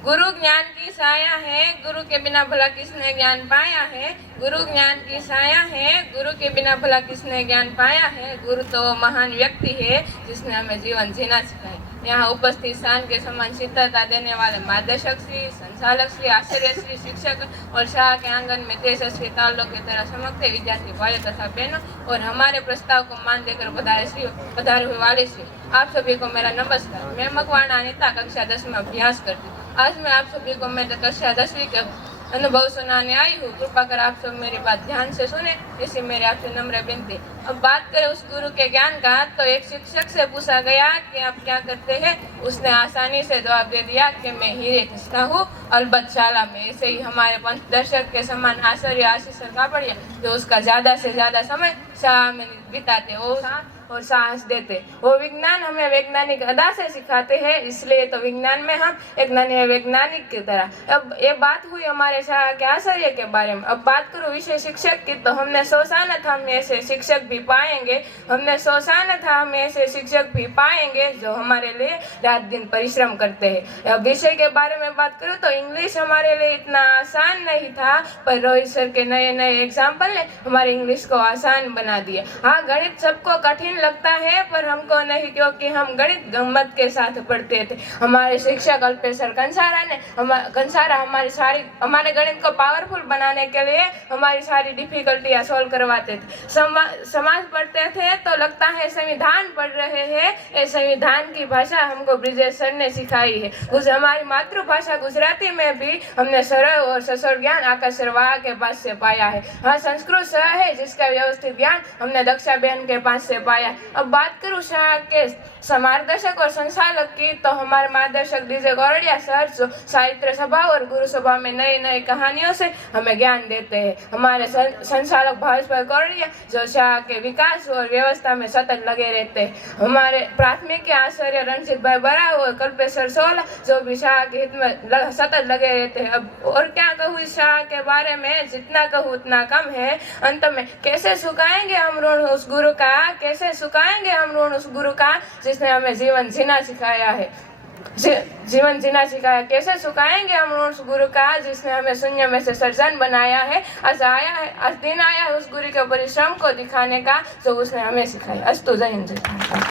गुरु ज्ञान की छाया है, गुरु के बिना भला किसने ज्ञान पाया है। गुरु ज्ञान की छाया है, गुरु के बिना भला किसने ज्ञान पाया है। गुरु तो वो महान व्यक्ति है जिसने हमें जीवन जीना सिखाया। यहाँ उपस्थित शान के समान शीतलता देने वाले मार्गदर्शक श्री, संचालक श्री, आचार्य श्री, शिक्षक और शाह के आंगन में तेजस्वी तालों की तरह चमकते विद्यार्थी भाइयों तथा बहनों और हमारे प्रस्ताव को मान देकर पधारे हुए वाले श्री, आप सभी को मेरा नमस्कार। मैं मकवाना अनिता, कक्षा 10 में अभ्यास करती हूँ। आज मैं आप सभी को मैं कक्षा 10वीं के अनुभव सुनाने आई हूँ। कृपा कर आप सब मेरी बात ध्यान से सुने, इसी मेरे आपसे नम्र विनती। अब बात करें उस गुरु के ज्ञान का, तो एक शिक्षक से पूछा गया कि आप क्या करते हैं। उसने आसानी से जवाब दे दिया कि मैं हीरे घिसता हूँ अलबत्त शाला में। ऐसे ही हमारे पंचदर्शक के समान आचार्य आशीष कापड़िया, जो उसका ज्यादा से ज्यादा समय शाह में बिताते और साहस देते। वो विज्ञान हमें वैज्ञानिक अदा से सिखाते हैं, इसलिए तो विज्ञान में हम एक नन्हे वैज्ञानिक की तरह। अब ये बात हुई हमारे शाह के आचार्य के बारे में। अब बात करूँ विषय शिक्षक की, तो हमने सोचा न था हम ऐसे शिक्षक भी पाएंगे। हमने सोचा न था हम ऐसे शिक्षक भी पाएंगे जो हमारे लिए रात दिन परिश्रम करते हैं। अब विषय के बारे में बात करूँ तो इंग्लिश हमारे लिए इतना आसान नहीं था, पर रोहित सर के नए नए एग्जाम्पल ने हमारे इंग्लिश को आसान बना दिया। हाँ, गणित सबको कठिन लगता है, पर हमको नहीं, क्योंकि हम गणित गम्मत के साथ पढ़ते थे। हमारे शिक्षक अल्पेश्वर कंसारा हमारे गणित को पावरफुल बनाने के लिए हमारी सारी डिफिकल्टियां सॉल्व करवाते थे। समाज पढ़ते थे तो लगता है संविधान पढ़ रहे हैं। ये संविधान की भाषा हमको ब्रिजेश सर ने सिखाई है। उस हमारी मातृभाषा गुजराती में भी हमने सरल और ससुर ज्ञान आकाश सरवाहा के पास से पाया है। हाँ, संस्कृत सह है जिसका व्यवस्थित ज्ञान हमने दक्षा बहन के पास से पाया। अब बात करूँ शाह के मार्गदर्शक और संचालक की, तो हमारे मार्गदर्शक डीजे गौरडिया सर जो साहित्य सभा और गुरु सभा में नई नई कहानियों से हमें ज्ञान देते हैं। हमारे संचालक भावेश्वर गौरडिया जो शाह के विकास और व्यवस्था में सतत लगे रहते हैं। हमारे प्राथमिक आचार्य रणजीत भाई बरा और कल्पेश्वर सोला जो भी शाह के हित में सतत लगे रहते हैं। अब और क्या कहूँ शाह के बारे में, जितना कहूँ उतना कम है। अंत में कैसे सुखाएंगे हम ऋण उस गुरु का, कैसे सुखाएंगे हम ऋण उस गुरु का जिसने हमें जीवन जीना सिखाया है। जीवन जीना सिखाया, कैसे सुखाएंगे हम उस गुरु का जिसने हमें शून्य में से सर्जन बनाया है। आज दिन आया है उस गुरु के परिश्रम को दिखाने का जो उसने हमें सिखाया। अस्तु, जय हिंद।